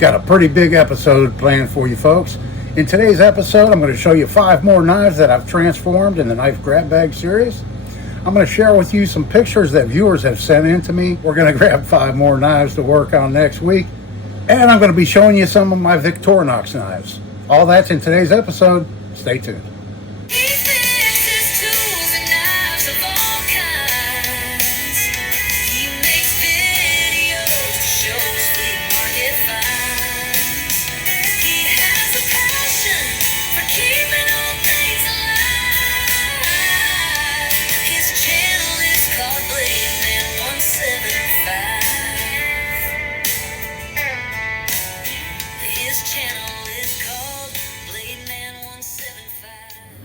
Got a pretty big episode planned for you folks. In today's episode, I'm going to show you 5 more knives that I've transformed in the knife grab bag series. I'm going to share with you some pictures that viewers have sent in to me. We're going to grab 5 more knives to work on next week. And I'm going to be showing you some of my Victorinox knives. All that's in today's episode. Stay tuned.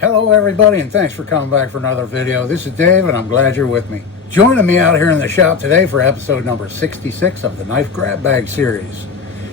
Hello everybody, and thanks for coming back for another video. This is Dave and I'm glad you're with me. Joining me out here in the shop today for episode number 66 of the knife grab bag series.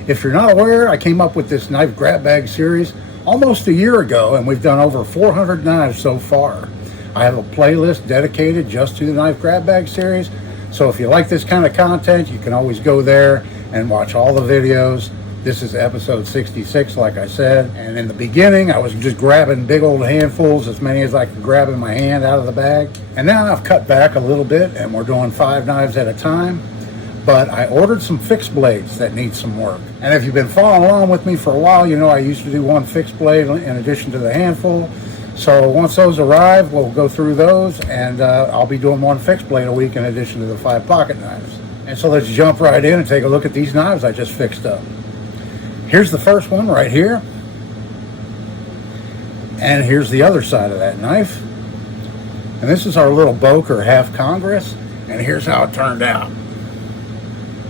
If you're not aware, I came up with this knife grab bag series almost a year ago, and we've done over 400 knives so far. I have a playlist dedicated just to the knife grab bag series, so if you like this kind of content, you can always go there and watch all the videos. This is episode 66, like I said, and in the beginning I was just grabbing big old handfuls, as many as I could grab in my hand out of the bag. And now I've cut back a little bit and we're doing 5 knives at a time. But I ordered some fixed blades that need some work. And if you've been following along with me for a while, you know I used to do 1 fixed blade in addition to the handful. So once those arrive, we'll go through those, and I'll be doing 1 fixed blade a week in addition to the 5 pocket knives. And so let's jump right in and take a look at these knives I just fixed up. Here's the first one right here, and here's the other side of that knife. And this is our little Boker half Congress, and here's how it turned out.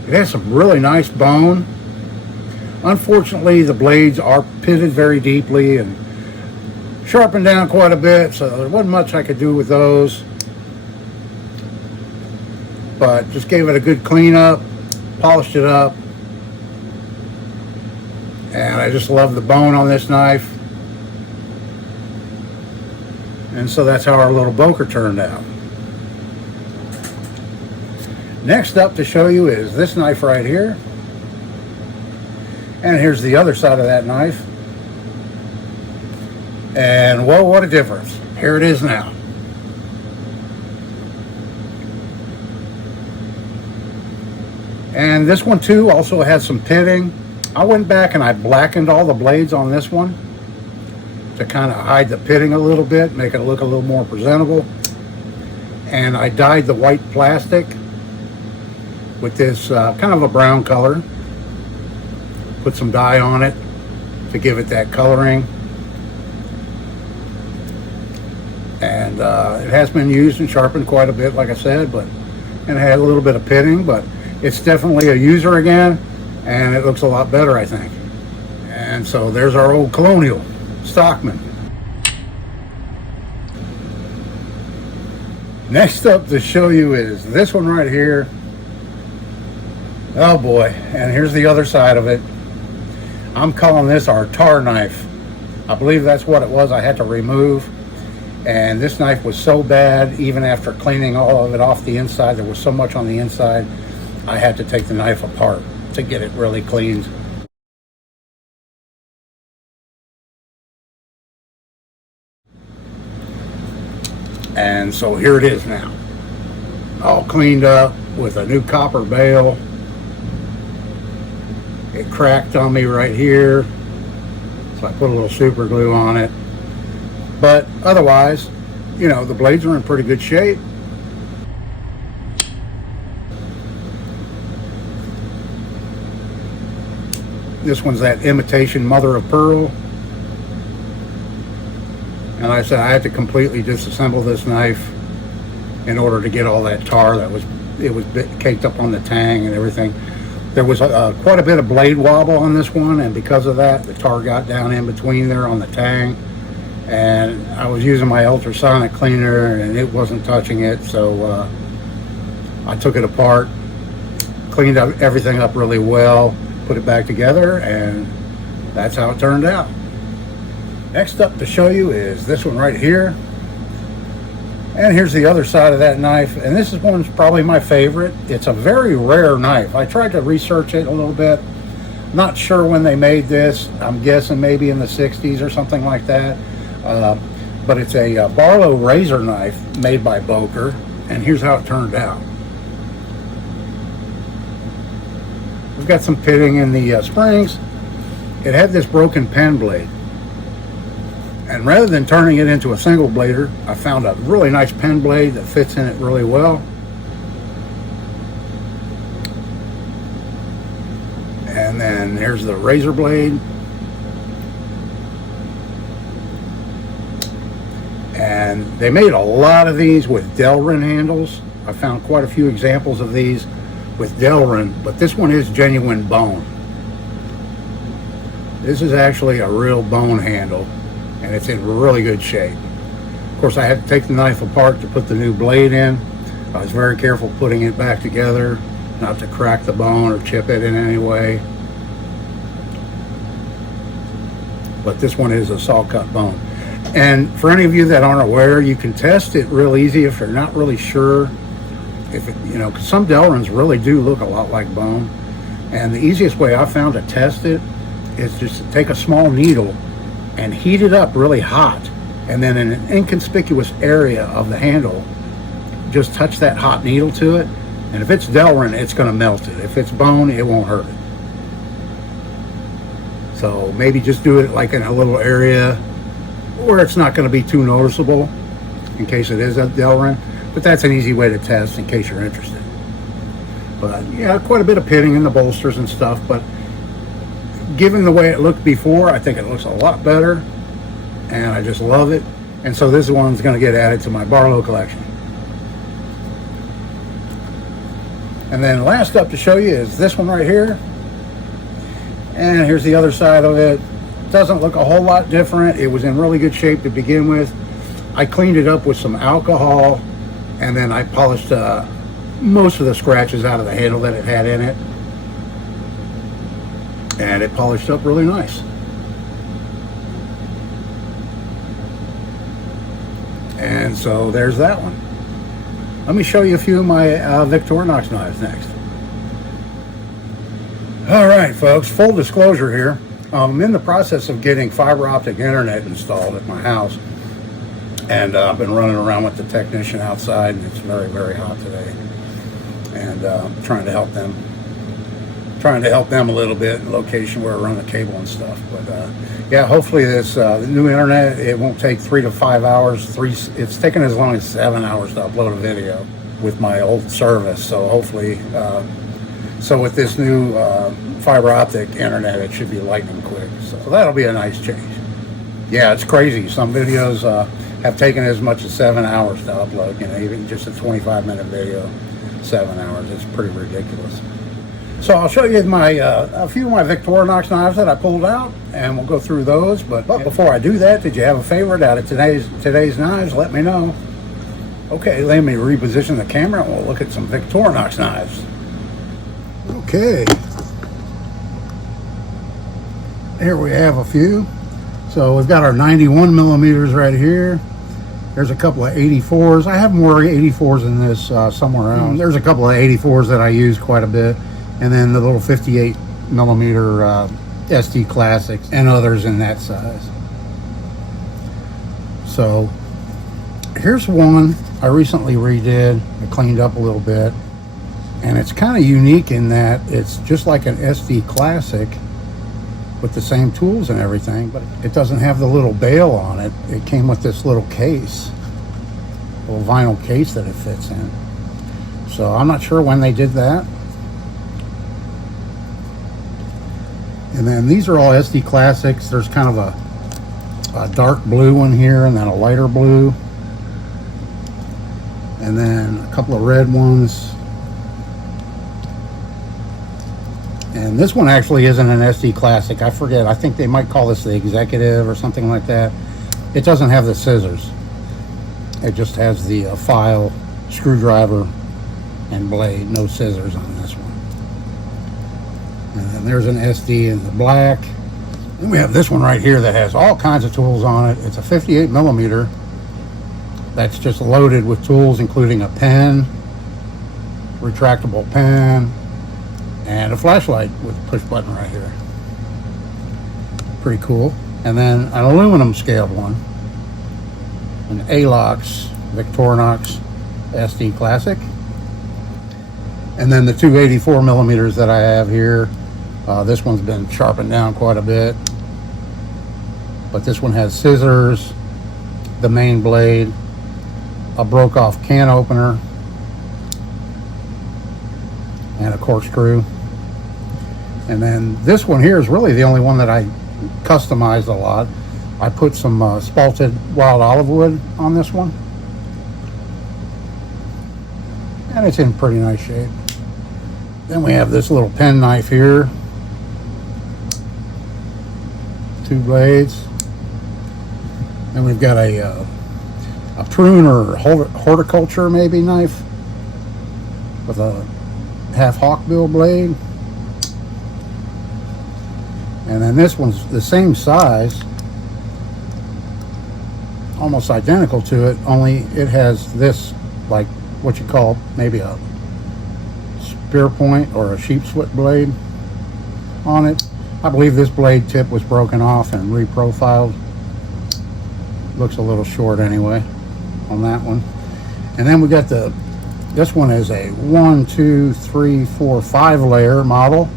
It has some really nice bone. Unfortunately, the blades are pitted very deeply and sharpened down quite a bit, so there wasn't much I could do with those. But just gave it a good clean up, polished it up. And I just love the bone on this knife. And so that's how our little Boker turned out. Next up to show you is this knife right here. And here's the other side of that knife. And whoa, what a difference. Here it is now. And this one too also has some pitting. I went back and I blackened all the blades on this one to kind of hide the pitting a little bit, make it look a little more presentable. And I dyed the white plastic with this kind of a brown color. Put some dye on it to give it that coloring. And it has been used and sharpened quite a bit, like I said, and it had a little bit of pitting, but it's definitely a user again. And it looks a lot better, I think. And so there's our old Colonial Stockman. Next up to show you is this one right here. Oh boy, and here's the other side of it. I'm calling this our tar knife. I believe that's what it was I had to remove. And this knife was so bad, even after cleaning all of it off the inside, there was so much on the inside, I had to take the knife apart to get it really cleaned. And so here it is now, all cleaned up with a new copper bail. It cracked on me right here, so I put a little super glue on it. But otherwise, you know, the blades are in pretty good shape. This one's that imitation mother of pearl. And like I said, I had to completely disassemble this knife in order to get all that tar that was caked up on the tang and everything. There was quite a bit of blade wobble on this one, and because of that, the tar got down in between there on the tang. And I was using my ultrasonic cleaner and it wasn't touching it, so I took it apart, cleaned up everything up really well, put it back together, and that's how it turned out. Next up to show you is this one right here. And here's the other side of that knife, and this is one's probably my favorite. It's a very rare knife. I tried to research it a little bit, Not sure when they made this. I'm guessing maybe in the 60s or something like that. But it's a Barlow razor knife made by Boker, and here's how it turned out. We've got some pitting in the springs. It had this broken pen blade, and rather than turning it into a single blader, I found a really nice pen blade that fits in it really well. And then there's the razor blade. And they made a lot of these with Delrin handles. I found quite a few examples of these with Delrin, but this one is genuine bone. This is actually a real bone handle, and it's in really good shape. Of course, I had to take the knife apart to put the new blade in. I was very careful putting it back together, not to crack the bone or chip it in any way. But this one is a saw cut bone. And for any of you that aren't aware, you can test it real easy if you're not really sure. If it, you know, 'cause some Delrins really do look a lot like bone. And the easiest way I found to test it is just to take a small needle and heat it up really hot. And then in an inconspicuous area of the handle, just touch that hot needle to it. And if it's Delrin, it's going to melt it. If it's bone, it won't hurt it. So maybe just do it like in a little area where it's not going to be too noticeable in case it is a Delrin. But that's an easy way to test in case you're interested. But yeah, quite a bit of pitting in the bolsters and stuff. But given the way it looked before, I think it looks a lot better. And I just love it. And so this one's going to get added to my Barlow collection. And then last up to show you is this one right here. And here's the other side of it. Doesn't look a whole lot different. It was in really good shape to begin with. I cleaned it up with some alcohol, and then I polished most of the scratches out of the handle that it had in it. And it polished up really nice. And so there's that one. Let me show you a few of my Victorinox knives next. All right, folks, full disclosure here. I'm in the process of getting fiber optic internet installed at my house. And I've been running around with the technician outside, and it's very, very hot today. And trying to help them a little bit in the location where I run the cable and stuff. But yeah, hopefully this new internet, it won't take 3 to 5 hours. It's taken as long as 7 hours to upload a video with my old service. So hopefully, so with this new fiber optic internet, it should be lightning quick. So that'll be a nice change. Yeah, it's crazy. Some videos have taken as much as 7 hours to upload. You know, even just a 25-minute video, 7 hours. It's pretty ridiculous. So I'll show you a few of my Victorinox knives that I pulled out, and we'll go through those. But before I do that, did you have a favorite out of today's knives? Let me know. Okay, let me reposition the camera, and we'll look at some Victorinox knives. Okay. Here we have a few. So we've got our 91 millimeters right here. There's a couple of 84s. I have more 84s in this somewhere else. There's a couple of 84s that I use quite a bit. And then the little 58 millimeter SD Classics and others in that size. So here's one I recently redid. I cleaned up a little bit. And it's kind of unique in that it's just like an SD Classic with the same tools and everything, but it doesn't have the little bail on it. It came with this little case, little vinyl case that it fits in. So I'm not sure when they did that. And then these are all SD Classics. There's kind of a dark blue one here, and then a lighter blue, and then a couple of red ones. And this one actually isn't an SD Classic. I forget. I think they might call this the Executive or something like that. It doesn't have the scissors. It just has the file, screwdriver, and blade. No scissors on this one. And then there's an SD in the black. Then we have this one right here that has all kinds of tools on it. It's a 58 millimeter. That's just loaded with tools, including a pen, retractable pen, and a flashlight with a push button right here. Pretty cool. And then an aluminum scaled one, an Alox Victorinox SD Classic. And then the 284 millimeters that I have here. This one's been sharpened down quite a bit, but this one has scissors, the main blade, a broke off can opener, and a corkscrew. And then this one here is really the only one that I customized a lot. I put some spalted wild olive wood on this one, and it's in pretty nice shape. Then we have this little pen knife here, 2 blades. Then we've got a prune or horticulture maybe knife with a half hawkbill blade. And then this one's the same size, almost identical to it, only it has this, like what you call maybe a spear point or a sheep's foot blade on it. I believe this blade tip was broken off and reprofiled. Looks a little short anyway on that one. And then we got this one is a 1, 2, 3, 4, 5 layer model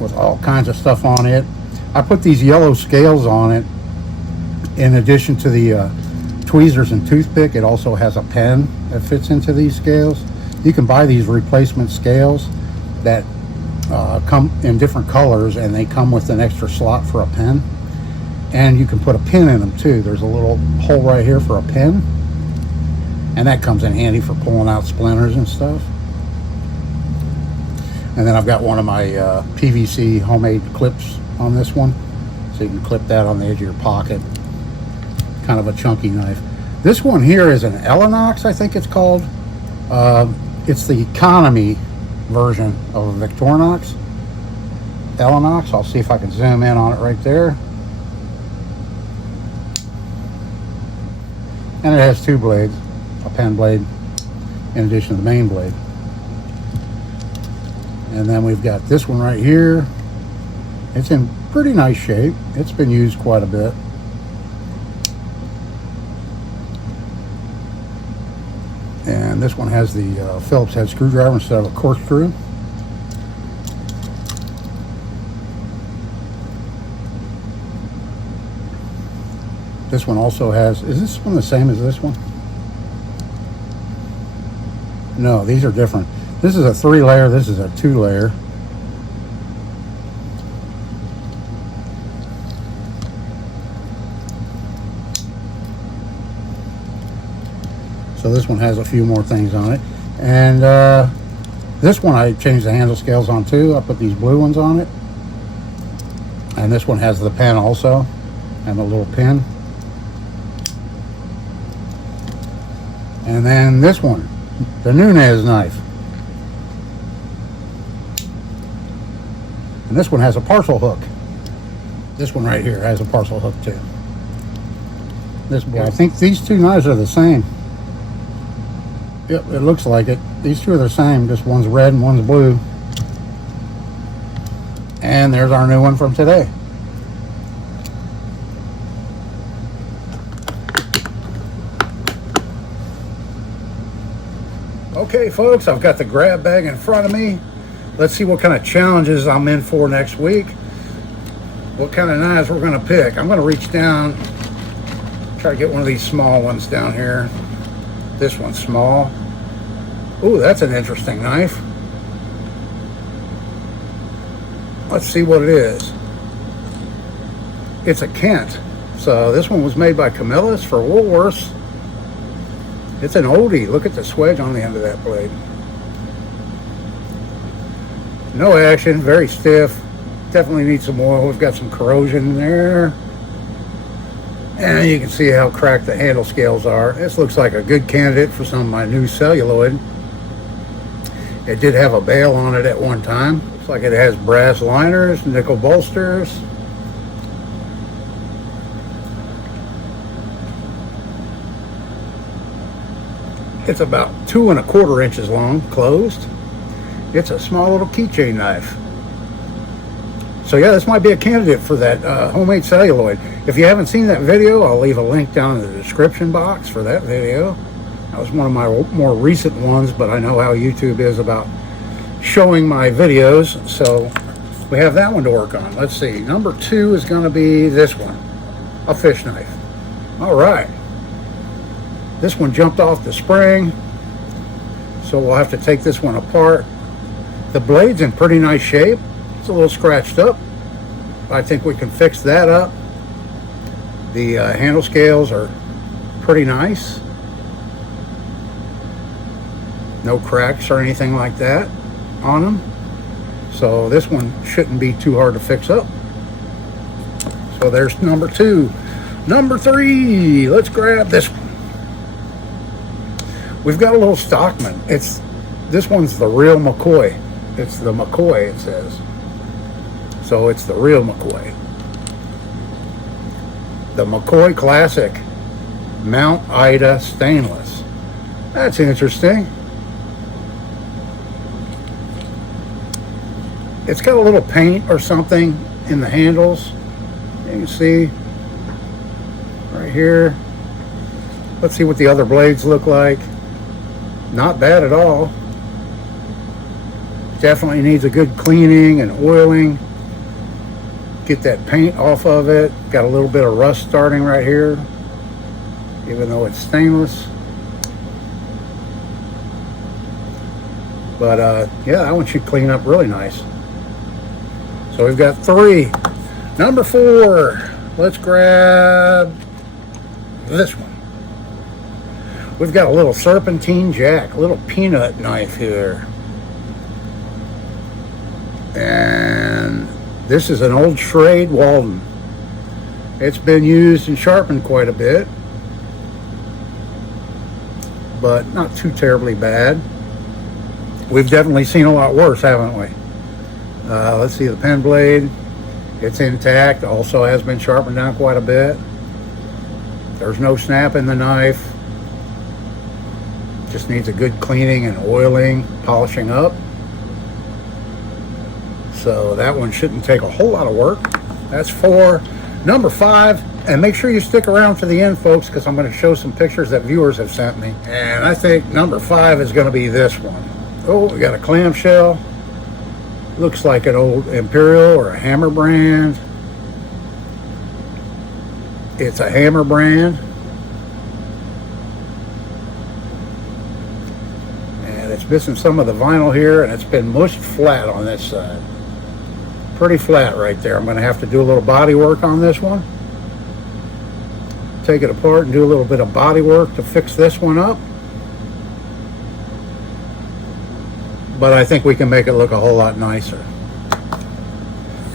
with all kinds of stuff on it. I put these yellow scales on it in addition to the tweezers and toothpick. It also has a pen that fits into these scales. You can buy these replacement scales that come in different colors, and they come with an extra slot for a pen, and you can put a pin in them too. There's a little hole right here for a pin, and that comes in handy for pulling out splinters and stuff. And then I've got one of my PVC homemade clips on this one, so you can clip that on the edge of your pocket. Kind of a chunky knife. This one here is an Victorinox, I think it's called. It's the economy version of a Victorinox. Victorinox. I'll see if I can zoom in on it right there. And it has 2 blades, a pen blade in addition to the main blade. And then we've got this one right here. It's in pretty nice shape. It's been used quite a bit. And this one has the Phillips head screwdriver instead of a corkscrew. This one also has, is this one the same as this one? No, these are different. This is a 3 layer, this is a 2 layer. So this one has a few more things on it. And this one I changed the handle scales on too. I put these blue ones on it. And this one has the pen also, and the little pin. And then this one, the Nunez knife. And this one has a parcel hook. This one right here has a parcel hook too. This boy, I think these 2 knives are the same. Yep, it looks like it. These 2 are the same, just one's red and one's blue. And there's our new one from today. Okay folks, I've got the grab bag in front of me. Let's see what kind of challenges I'm in for next week. What kind of knives we're going to pick. I'm going to reach down, try to get one of these small ones down here. This one's small. Ooh, that's an interesting knife. Let's see what it is. It's a Kent. So this one was made by Camillus for Woolworths. It's an oldie. Look at the swedge on the end of that blade. No action, very stiff. Definitely needs some oil. We've got some corrosion in there. And you can see how cracked the handle scales are. This looks like a good candidate for some of my new celluloid. It did have a bail on it at one time. Looks like it has brass liners, nickel bolsters. It's about 2 1/4 inches long, closed. It's a small little keychain knife. So yeah, this might be a candidate for that homemade celluloid. If you haven't seen that video, I'll leave a link down in the description box for that video. That was one of my more recent ones, but I know how YouTube is about showing my videos, so we have that one to work on. Let's see, number 2 is going to be this one, a fish knife. All right, this one jumped off the spring, so we'll have to take this one apart. The blade's in pretty nice shape. It's a little scratched up. I think we can fix that up. The handle scales are pretty nice. No cracks or anything like that on them. So this one shouldn't be too hard to fix up. So there's number 2. Number 3, let's grab this one. We've got a little Stockman. This one's the real McCoy. It's the McCoy, it says. So it's the real McCoy. The McCoy Classic Mount Ida Stainless. That's interesting. It's got a little paint or something in the handles. You can see right here. Let's see what the other blades look like. Not bad at all. Definitely needs a good cleaning and oiling. Get that paint off of it. Got a little bit of rust starting right here, even though it's stainless. But yeah, that one should clean up really nice. So we've got 3. Number 4, let's grab this one. We've got a little serpentine jack, a little peanut knife here. And this is an old Schrade Walden. It's been used and sharpened quite a bit, but not too terribly bad. We've definitely seen a lot worse, haven't we? Let's see the pen blade. It's intact, also has been sharpened down quite a bit. There's no snap in the knife. Just needs a good cleaning and oiling, polishing up. So that one shouldn't take a whole lot of work. That's 4. Number 5, and make sure you stick around to the end, folks, because I'm going to show some pictures that viewers have sent me. And I think number 5 is going to be this one. Oh, we got a clamshell. Looks like an old Imperial or a Hammer brand. It's a Hammer brand. And it's missing some of the vinyl here, and it's been mushed flat on this side. Pretty flat right there. I'm going to have to do a little body work on this one. Take it apart and do a little bit of body work to fix this one up. But I think we can make it look a whole lot nicer.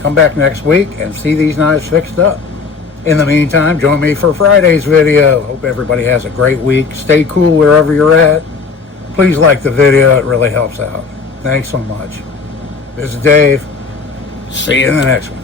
Come back next week and see these knives fixed up. In the meantime, join me for Friday's video. Hope everybody has a great week. Stay cool wherever you're at. Please like the video. It really helps out. Thanks so much. This is Dave. See you in the next one.